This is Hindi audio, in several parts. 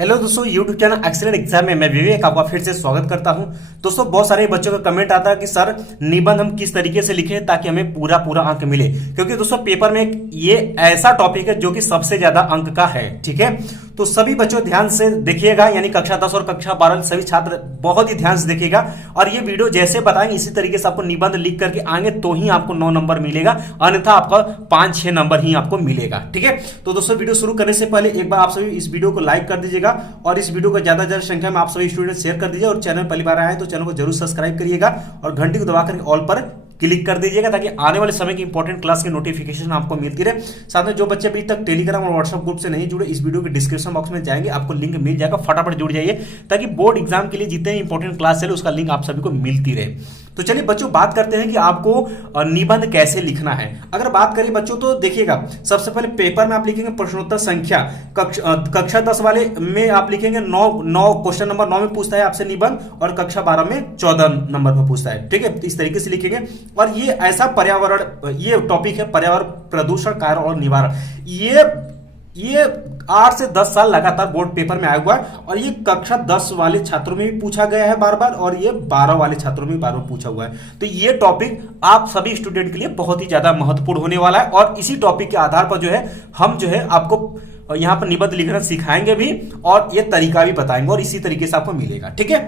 हेलो दोस्तों, यूट्यूब चैनल एक्सीलेंट एग्जाम में मैं विवेक आपका फिर से स्वागत करता हूं। दोस्तों, बहुत सारे बच्चों का कमेंट आता है कि सर निबंध हम किस तरीके से लिखें ताकि हमें पूरा पूरा अंक मिले, क्योंकि दोस्तों पेपर में ये ऐसा टॉपिक है जो कि सबसे ज्यादा अंक का है। ठीक है, तो सभी बच्चों ध्यान से देखिएगा, यानी कक्षा 10 और कक्षा 12 सभी छात्र बहुत ही ध्यान से देखिएगा। और ये वीडियो जैसे बताएंगे इसी तरीके से आपको निबंध लिख करके आएंगे तो ही आपको 9 नंबर मिलेगा, अन्यथा आपका 5-6 नंबर ही आपको मिलेगा। ठीक है, तो दोस्तों वीडियो शुरू करने से पहले एक बार आप सभी इस वीडियो को लाइक कर दीजिएगा और इस वीडियो को ज्यादा संख्या में आप सभी स्टूडेंट शेयर कर दीजिए। और चैनल पहली बार आए तो चैनल को जरूर सब्सक्राइब करिएगा और घंटी को दबा करके ऑल पर क्लिक कर दीजिएगा ताकि आने वाले समय की इंपॉर्टेंट क्लास की नोटिफिकेशन आपको मिलती रहे। साथ में जो बच्चे अभी तक टेलीग्राम और व्हाट्सएप ग्रुप से नहीं जुड़े, इस वीडियो के डिस्क्रिप्शन बॉक्स में जाएंगे, आपको लिंक मिल जाएगा, फटाफट जुड़ जाइए ताकि बोर्ड एग्जाम के लिए जितने इंपॉर्टेंट क्लास चले उसका लिंक आप सभी को मिलती रहे। तो चलिए बच्चों बात करते हैं कि आपको निबंध कैसे लिखना है। अगर बात करें बच्चों तो देखिएगा, सबसे पहले पेपर में आप लिखेंगे प्रश्नोत्तर संख्या, कक्षा 10 वाले में आप लिखेंगे 9 क्वेश्चन नंबर 9 में पूछता है आपसे निबंध, और कक्षा 12 में 14 नंबर पर पूछता है। ठीक है, इस तरीके से लिखेंगे। और ये ऐसा पर्यावरण, ये टॉपिक है पर्यावरण, प्रदूषण, कार्य और निवारण। ये 8 से 10 साल लगातार बोर्ड पेपर में आया हुआ है और ये कक्षा 10 वाले छात्रों में भी पूछा गया है बार बार, और ये 12 वाले छात्रों में भी बार बार पूछा हुआ है। तो ये टॉपिक आप सभी स्टूडेंट के लिए बहुत ही ज्यादा महत्वपूर्ण होने वाला है और इसी टॉपिक के आधार पर जो है हम जो है आपको यहां पर निबंध लिखना सिखाएंगे भी और ये तरीका भी बताएंगे और इसी तरीके से आपको मिलेगा। ठीक है,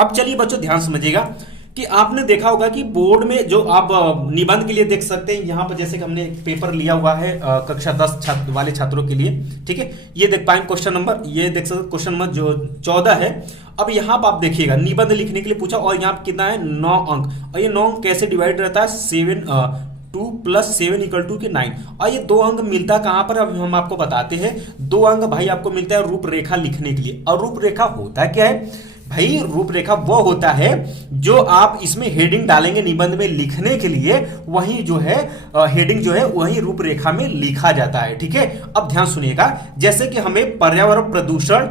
अब चलिए बच्चों ध्यान समझिएगा कि आपने देखा होगा कि बोर्ड में जो आप निबंध के लिए देख सकते हैं, यहां पर जैसे कि हमने एक पेपर लिया हुआ है कक्षा 10 वाले छात्रों के लिए। ठीक है, ये देख पाएंगे क्वेश्चन नंबर, ये देख सकते क्वेश्चन नंबर जो 14 है। अब यहां पर आप देखिएगा निबंध लिखने के लिए पूछा और यहाँ पर कितना है 9 अंक, और ये 9 अंक कैसे डिवाइड रहता है 2 + 7 = 9। और ये 2 अंक मिलता कहां पर, अब हम आपको बताते हैं। 2 अंक भाई आपको मिलता है रूपरेखा लिखने के लिए। और रूपरेखा होता क्या है भाई? रूपरेखा वो होता है जो आप इसमें हेडिंग डालेंगे निबंध में लिखने के लिए, वही जो है हेडिंग जो है वही रूपरेखा में लिखा जाता है। ठीक है, अब ध्यान सुनिएगा, जैसे कि हमें पर्यावरण प्रदूषण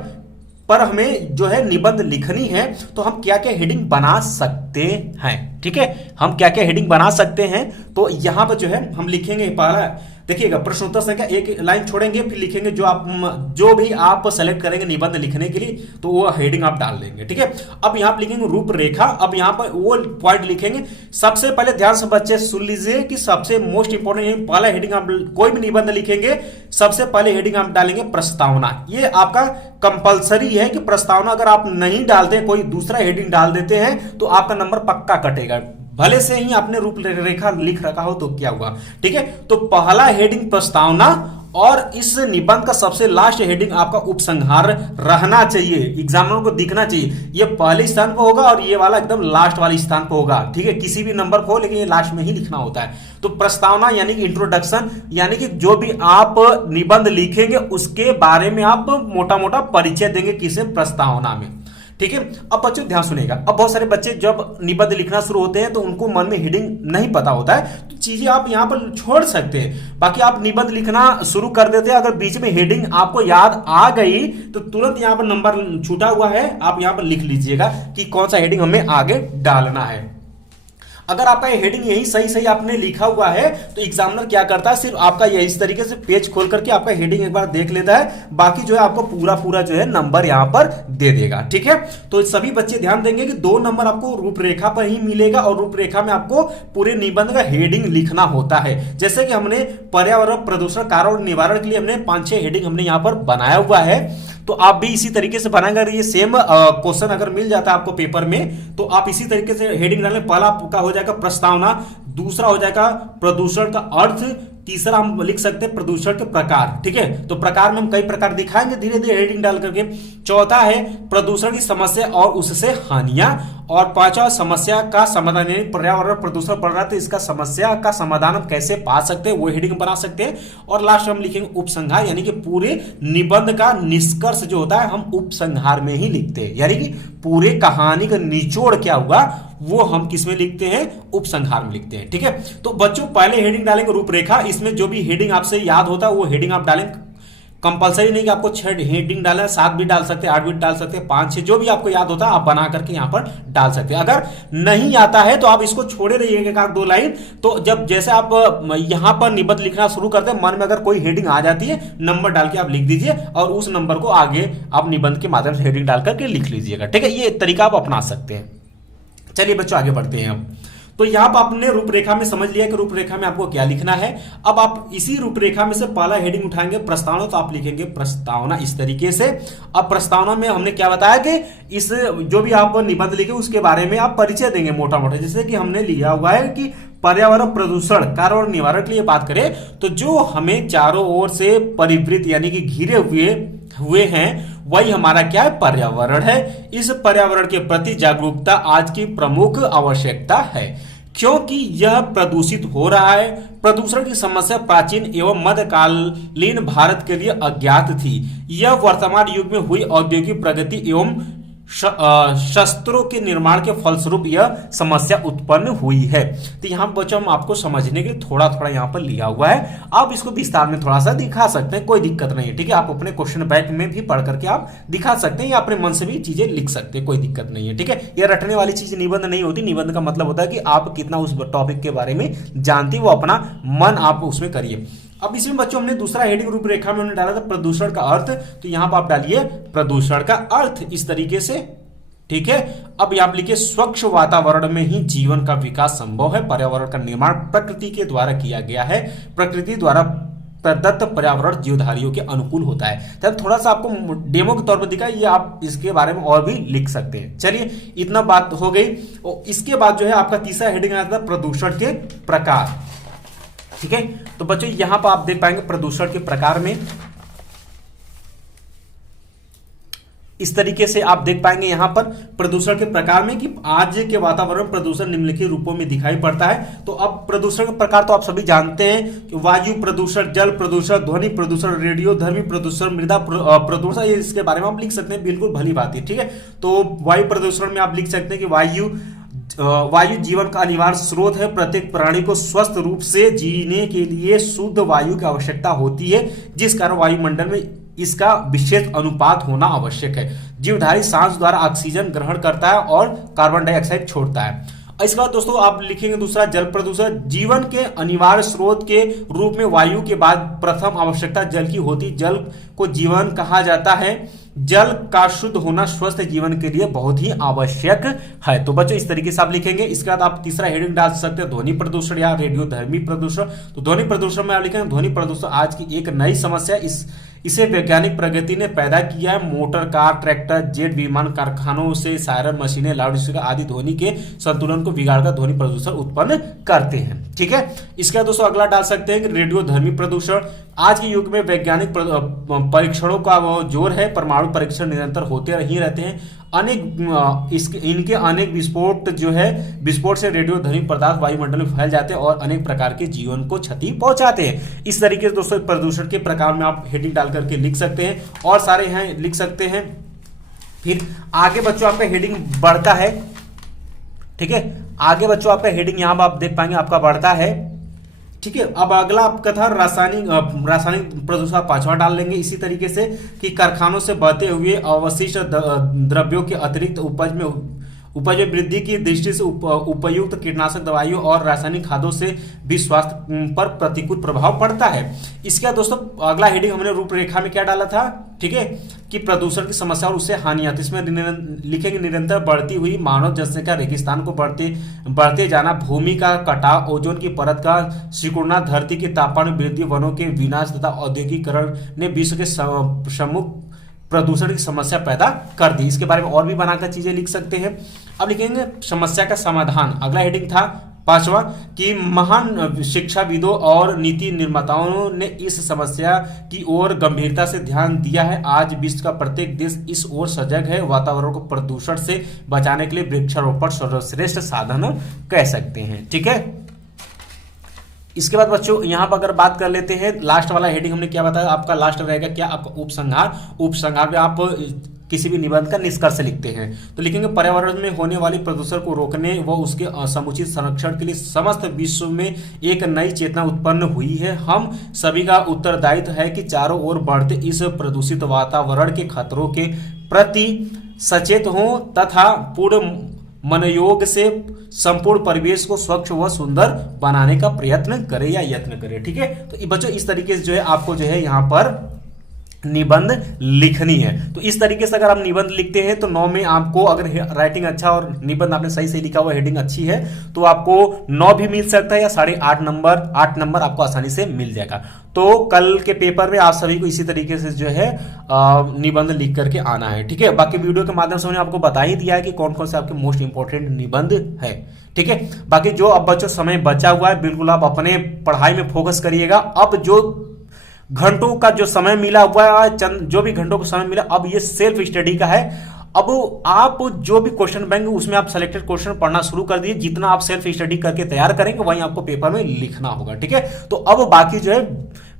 पर हमें जो है निबंध लिखनी है तो हम क्या क्या हेडिंग बना सकते हैं। ठीक है, हम क्या क्या हेडिंग बना सकते हैं, तो यहां पर जो है हम लिखेंगे, पहला देखिएगा प्रश्नोत्तर संख्या, एक लाइन छोड़ेंगे, फिर लिखेंगे जो भी आप सेलेक्ट करेंगे निबंध लिखने के लिए तो वो हेडिंग आप डाल देंगे। ठीक है, अब यहां पर लिखेंगे रूपरेखा। अब यहां पर वो पॉइंट लिखेंगे। सबसे पहले ध्यान से बच्चे सुन लीजिए कि सबसे मोस्ट इंपोर्टेंट पहला हेडिंग, आप कोई भी निबंध लिखेंगे सबसे पहले हेडिंग आप डालेंगे प्रस्तावना। ये आपका कंपलसरी है कि प्रस्तावना अगर आप नहीं डालते, कोई दूसरा हेडिंग डाल देते हैं तो आपका नंबर पक्का कटेगा, भले से ही आपने रूपरेखा लिख रखा हो तो क्या हुआ। ठीक है, तो पहला हेडिंग प्रस्तावना और इस निबंध का सबसे लास्ट हेडिंग आपका उपसंहार रहना चाहिए, एग्जामिनर को दिखना चाहिए। ये पहले स्थान पर होगा और ये वाला एकदम लास्ट वाले स्थान पर होगा। ठीक है, किसी भी नंबर को, लेकिन ये लास्ट में ही लिखना होता है। तो प्रस्तावना यानी कि इंट्रोडक्शन, यानी कि जो भी आप निबंध लिखेंगे उसके बारे में आप मोटा मोटा परिचय देंगे किसे, प्रस्तावना में। ठीक है, अब बच्चों ध्यान सुनेगा। अब बहुत सारे बच्चे जब निबंध लिखना शुरू होते हैं तो उनको मन में हेडिंग नहीं पता होता है, तो चीजें आप यहां पर छोड़ सकते हैं। बाकी आप निबंध लिखना शुरू कर देते हैं, अगर बीच में हेडिंग आपको याद आ गई तो तुरंत यहां पर नंबर छूटा हुआ है, आप यहां पर लिख लीजिएगा कि कौन सा हेडिंग हमें आगे डालना है। अगर आपका हेडिंग यही सही आपने लिखा हुआ है तो एग्जामिनर क्या करता है, सिर्फ आपका ये इस तरीके से पेज खोल करके आपका हेडिंग एक बार देख लेता है, बाकी जो है आपको पूरा जो है नंबर यहां पर दे देगा। ठीक है, तो सभी बच्चे ध्यान देंगे कि 2 नंबर आपको रूपरेखा पर ही मिलेगा और रूपरेखा में आपको पूरे निबंध का हेडिंग लिखना होता है। जैसे कि हमने पर्यावरण प्रदूषण कार्य और निवारण के लिए हमने 5-6 हेडिंग हमने यहां पर बनाया हुआ है, तो आप भी इसी तरीके से बनाएंगे। अगर ये सेम क्वेश्चन अगर मिल जाता है आपको पेपर में तो आप इसी तरीके से हेडिंग डालें। पहला आपका हो जाएगा प्रस्तावना, दूसरा हो जाएगा प्रदूषण का अर्थ, तीसरा हम लिख सकते हैं प्रदूषण के प्रकार। ठीक है, तो प्रकार में हम कई प्रकार दिखाएंगे धीरे धीरे हेडिंग डाल करके। चौथा है प्रदूषण की समस्या और उससे हानियां, और 5वां समस्या का समाधान, यानी पर्यावरण प्रदूषण बढ़ रहा है तो इसका समस्या का समाधान हम कैसे पा सकते हैं, वो हेडिंग बना सकते हैं। और लास्ट हम लिखेंगे उपसंहार, यानी कि पूरे निबंध का निष्कर्ष जो होता है हम उपसंहार में ही लिखते हैं, यानी कि पूरे कहानी का निचोड़ क्या हुआ वो हम किसमें लिखते हैं, उपसंहार में लिखते हैं। ठीक है, तो बच्चों पहले हेडिंग डालेंगे रूपरेखा, इसमें जो भी हेडिंग आपसे याद होता है वो हेडिंग आप डालें। कंपलसरी नहीं कि आपको 6 हेडिंग डालना है, 7 भी डाल सकते हैं, 8 भी डाल सकते हैं, 5 6 जो भी आपको याद होता है आप बना करके यहाँ पर डाल सकते हैं। अगर नहीं आता है तो आप इसको छोड़े रहिएगा एक आध दो लाइन। तो जब जैसे आप यहाँ पर निबंध लिखना शुरू करते हैं, मन में अगर कोई हेडिंग आ जाती है, नंबर डाल के आप लिख दीजिए और उस नंबर को आगे आप निबंध के माध्यम से हेडिंग डाल करके लिख लीजिएगा। ठीक है, ये तरीका आप अपना सकते हैं। चलिए बच्चों आगे बढ़ते हैं। अब तो यहां पर आपने रूपरेखा में समझ लिया कि रूपरेखा में आपको क्या लिखना है। अब आप इसी रूपरेखा में से पहला हेडिंग उठाएंगे प्रस्तावना, तो आप लिखेंगे प्रस्तावना इस तरीके से। अब प्रस्तावना में हमने क्या बताया कि इस जो भी आप निबंध लिखे उसके बारे में आप परिचय देंगे मोटा मोटा, जैसे कि हमने लिया हुआ है कि पर्यावरण प्रदूषण कार्य और निवारण के लिए बात करें तो जो हमें चारों ओर से परिवृत यानी कि घिरे हुए हैं वही हमारा क्या है, पर्यावरण है। इस पर्यावरण के प्रति जागरूकता आज की प्रमुख आवश्यकता है क्योंकि यह प्रदूषित हो रहा है। प्रदूषण की समस्या प्राचीन एवं मध्यकालीन भारत के लिए अज्ञात थी। यह वर्तमान युग में हुई औद्योगिक प्रगति एवं शस्त्रों के निर्माण के फलस्वरूप यह समस्या उत्पन्न हुई है। तो यहां बच्चों हम आपको समझने के लिए थोड़ा थोड़ा यहां पर लिया हुआ है, आप इसको विस्तार में थोड़ा सा दिखा सकते हैं, कोई दिक्कत नहीं है। ठीक है, आप अपने क्वेश्चन बैंक में भी पढ़ करके आप दिखा सकते हैं या अपने मन से भी चीजें लिख सकते हैं, कोई दिक्कत नहीं है। ठीक है, यह रटने वाली चीज निबंध नहीं होती। निबंध का मतलब होता है कि आप कितना उस टॉपिक के बारे में जानते हैं, वो अपना मन आप उसमें करिए। अब इसमें बच्चों हमने दूसरा हेडिंग रूपरेखा में हमने डाला था प्रदूषण का अर्थ, तो यहां पर आप डालिए प्रदूषण का अर्थ इस तरीके से। ठीक है, अब यहां लिखिए स्वच्छ वातावरण में ही जीवन का विकास संभव है। पर्यावरण का निर्माण प्रकृति के द्वारा किया गया है। प्रकृति द्वारा प्रदत्त पर्यावरण जीवधारियों के अनुकूल होता है। तब थोड़ा सा आपको डेमो के तौर पर दिखा, ये आप इसके बारे में और भी लिख सकते हैं। चलिए इतना बात हो गई। और इसके बाद जो है आपका तीसरा हेडिंग आता था प्रदूषण के प्रकार। ठीक है, तो बच्चों यहां पर आप देख पाएंगे प्रदूषण के प्रकार में इस तरीके से आप देख पाएंगे यहां पर प्रदूषण के प्रकार में कि आज के वातावरण प्रदूषण निम्नलिखित रूपों में दिखाई पड़ता है। तो अब प्रदूषण के प्रकार तो आप सभी जानते हैं कि वायु प्रदूषण, जल प्रदूषण, ध्वनि प्रदूषण, रेडियोधर्मी प्रदूषण, मृदा प्रदूषण, ये इसके बारे में आप लिख सकते हैं, बिल्कुल भली बात है। ठीक है, तो वायु प्रदूषण में आप लिख सकते हैं कि वायु जीवन का अनिवार्य स्रोत है। प्रत्येक प्राणी को स्वस्थ रूप से जीने के लिए शुद्ध वायु की आवश्यकता होती है, जिस कारण वायुमंडल में इसका विशेष अनुपात होना आवश्यक है। जीवधारी सांस द्वारा ऑक्सीजन ग्रहण करता है और कार्बन डाइऑक्साइड छोड़ता है। इसके बाद दोस्तों आप लिखेंगे दूसरा जल प्रदूषण। जीवन के अनिवार्य स्रोत के रूप में वायु के बाद प्रथम आवश्यकता जल की होती। जल को जीवन कहा जाता है। जल का शुद्ध होना स्वस्थ जीवन के लिए बहुत ही आवश्यक है। तो बच्चों इस तरीके से आप लिखेंगे। इसके बाद आप तीसरा हेडिंग डाल सकते हैं ध्वनि प्रदूषण या रेडियोधर्मी प्रदूषण। तो ध्वनि प्रदूषण में आप लिखेंगे ध्वनि प्रदूषण आज की एक नई समस्या, इसे वैज्ञानिक प्रगति ने पैदा किया है। मोटर, कार, ट्रैक्टर, जेट विमान, कारखानों से सायरन मशीनें, लाउडस्पीकर आदि ध्वनि के संतुलन को बिगाड़कर ध्वनि प्रदूषण उत्पन्न करते हैं। ठीक है, इसके बाद दोस्तों अगला डाल सकते हैं कि रेडियोधर्मी प्रदूषण। आज के युग में वैज्ञानिक परीक्षणों का वो जोर है। परमाणु परीक्षण निरंतर होते ही रहते हैं। इनके अनेक विस्फोट से रेडियोधर्मी पदार्थ वायुमंडल में फैल जाते हैं और अनेक प्रकार के जीवन को क्षति पहुंचाते हैं। इस तरीके से दोस्तों प्रदूषण के प्रकार में आप हेडिंग डाल करके लिख सकते हैं, और सारे हैं लिख सकते हैं। फिर आगे बच्चों आपका हेडिंग बढ़ता है। ठीक है, आगे बच्चों आपका हेडिंग यहां पर आप देख पाएंगे आपका बढ़ता है। ठीक है, अब अगला आपका था रासायनिक प्रदूषण, पांचवा डाल लेंगे इसी तरीके से कि कारखानों से बहते हुए अवशिष्ट द्रव्यों के अतिरिक्त उपज में वृद्धि की दृष्टि से उपयुक्त कीटनाशक दवाइयों और रासायनिक खादों से भी स्वास्थ्य पर प्रतिकूल प्रभाव पड़ता है। इसका दोस्तों अगला हेडिंग हमने रूपरेखा में क्या डाला था, ठीक है, कि प्रदूषण की समस्या और उससे हानियां। इसमें लिखेंगे निरंतर बढ़ती हुई मानव जनसंख्या, रेगिस्तान को बढ़ते जाना, भूमि का कटाव, ओजोन की परत का सिकुड़ना, धरती के तापमान में वृद्धि, वनों के विनाश तथा औद्योगिकरण ने विश्व के सम्मुख प्रदूषण की समस्या पैदा कर दी। इसके बारे में और भी बनाकर चीजें लिख सकते हैं। अब लिखेंगे समस्या का समाधान। अगला हेडिंग था पांचवा कि महान शिक्षाविदों और नीति निर्माताओं ने इस समस्या की ओर गंभीरता से ध्यान दिया है। आज विश्व का प्रत्येक देश इस ओर सजग है। वातावरण को प्रदूषण से बचाने के लिए वृक्षारोपण सर्वश्रेष्ठ साधन कह सकते हैं। ठीक है, इसके बाद बच्चों यहां पर अगर बात कर लेते हैं लास्ट वाला हेडिंग हमने क्या बताया, आपका लास्ट रहेगा क्या, आपका उपसंहार। उपसंहार में आप किसी भी निबंध का निष्कर्ष लिखते हैं तो लिखेंगे पर्यावरण में होने वाली प्रदूषण को रोकने व उसके समुचित संरक्षण के लिए समस्त विश्व में एक नई चेतना उत्पन्न हुई है। हम सभी का उत्तरदायित्व है कि चारों ओर बढ़ते इस प्रदूषित वातावरण के खतरों के प्रति सचेत हों तथा पूर्ण मनोयोग से संपूर्ण परिवेश को स्वच्छ व सुंदर बनाने का प्रयत्न करें या यत्न करें। ठीक है, तो बच्चों इस तरीके से जो है आपको जो है यहाँ पर निबंध लिखनी है। तो इस तरीके से अगर आप निबंध लिखते हैं तो 9 में आपको अगर राइटिंग अच्छा और निबंध आपने सही से लिखा हुआ, हेडिंग अच्छी है तो आपको 9 भी मिल सकता है या 8.5 नंबर आपको आसानी से मिल जाएगा। तो कल के पेपर में आप सभी को इसी तरीके से जो है निबंध लिख करके आना है। ठीक है, बाकी वीडियो के माध्यम से मैंने आपको बता ही दिया है कि कौन कौन से आपके मोस्ट इंपॉर्टेंट निबंध है। ठीक है, बाकी जो अब बच्चों समय बचा हुआ है बिल्कुल आप अपने पढ़ाई में फोकस करिएगा। अब जो घंटों का जो समय मिला हुआ है, जो भी घंटों का समय मिला, अब ये सेल्फ स्टडी का है। अब आप जो भी क्वेश्चन बैंक उसमें आप सेलेक्टेड क्वेश्चन पढ़ना शुरू कर दिए। जितना आप सेल्फ स्टडी करके तैयार करेंगे वहीं आपको पेपर में लिखना होगा। ठीक है, तो अब बाकी जो है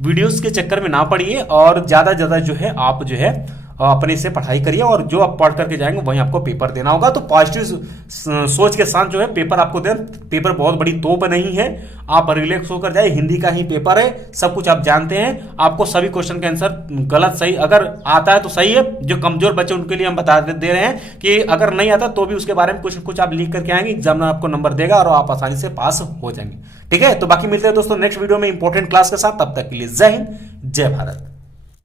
वीडियोस के चक्कर में ना पड़िए और ज्यादा ज्यादा जो है आप जो है अपने से पढ़ाई करिए और जो आप पढ़ करके जाएंगे वहीं आपको पेपर देना होगा। तो पॉजिटिव सोच के साथ जो है पेपर आपको दें। पेपर बहुत बड़ी तोप नहीं है, आप रिलैक्स होकर जाए। हिंदी का ही पेपर है, सब कुछ आप जानते हैं। आपको सभी क्वेश्चन के आंसर गलत सही अगर आता है तो सही है। जो कमजोर बच्चे उनके लिए हम बता दे रहे हैं कि अगर नहीं आता तो भी उसके बारे में कुछ आप लिख करके आएंगे, एग्जामिनर आपको नंबर देगा और आप आसानी से पास हो जाएंगे। ठीक है, तो बाकी मिलते हैं दोस्तों नेक्स्ट वीडियो में इंपॉर्टेंट क्लास के साथ। तब तक के लिए जय हिंद, जय भारत।